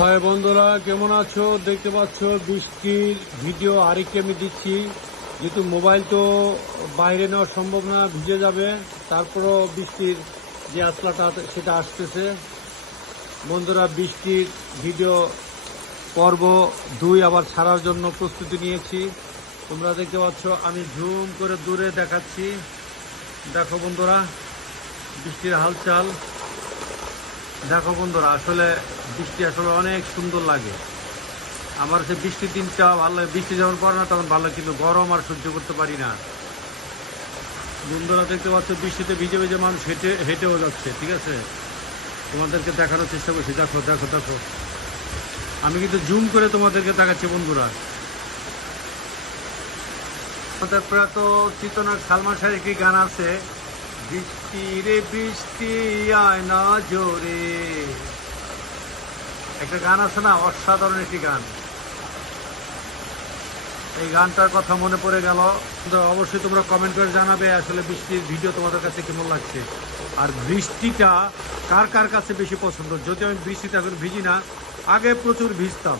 High বন্ধুরা, কেমন আছো? দেখতে পাচ্ছ বৃষ্টির ভিডিও আরেকটি আমি দিচ্ছি, যেহেতু মোবাইল তো বাইরে নেওয়া সম্ভব না, ভিজে যাবে। তারপরও বৃষ্টির যে আসলাটা সেটা আসতেছে। বন্ধুরা, বৃষ্টির ভিডিও পর্ব 2 আবার ছাড়ার জন্য প্রস্তুতি নিয়েছি। তোমরা দেখতে পাচ্ছ, আমি জুম করে দূরে দেখাচ্ছি। দেখো বন্ধুরা, বৃষ্টির হালচাল দেখো বন্ধুরা। আসলে বৃষ্টি আসলে অনেক সুন্দর লাগে। আমার সে বৃষ্টির দিনটা ভালো লাগে। বৃষ্টি যখন পড়ে না তখন ভালো লাগে, কিন্তু গরম আর সহ্য করতে পারি না। বন্ধুরা দেখতে পাচ্ছ, বৃষ্টিতে ভিজে ভিজে মানুষ হেঁটেও যাচ্ছে। ঠিক আছে, তোমাদেরকে দেখানোর চেষ্টা করছি। দেখো দেখো দেখো, আমি কিন্তু জুম করে তোমাদেরকে দেখাচ্ছি বন্ধুরা। আমাদের প্রয়াত চিত্রনায়ক সালমান শাহের একটি গান আছে, বৃষ্টি রে বৃষ্টি আয় না জোরে। একটা গান আছে না, অসাধারণ একটি গান। এই গানটার কথা মনে পড়ে গেল। অবশ্যই তোমরা কমেন্ট করে জানাবে আসলে বৃষ্টির ভিডিও তোমাদের কাছে কেমন লাগছে, আর বৃষ্টিটা কার কার কাছে বেশি পছন্দ। যদি আমি বৃষ্টিতে এখন ভিজি না, আগে প্রচুর ভিজতাম।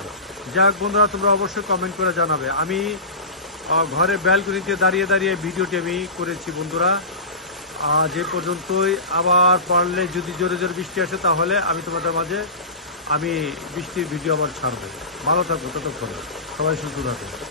যাক বন্ধুরা, তোমরা অবশ্যই কমেন্ট করে জানাবে। আমি ঘরে ব্যালকনিতে দাঁড়িয়ে দাঁড়িয়ে ভিডিওটি আমি করেছি বন্ধুরা। যে পর্যন্তই। আবার পারলে যদি জোরে জোরে বৃষ্টি আসে, তাহলে আমি তোমাদের মাঝে আমি বৃষ্টির ভিডিও আবার ছাড়বো। ভালো থাকবো ততক্ষণ, সবাই সুস্থ থাকবে।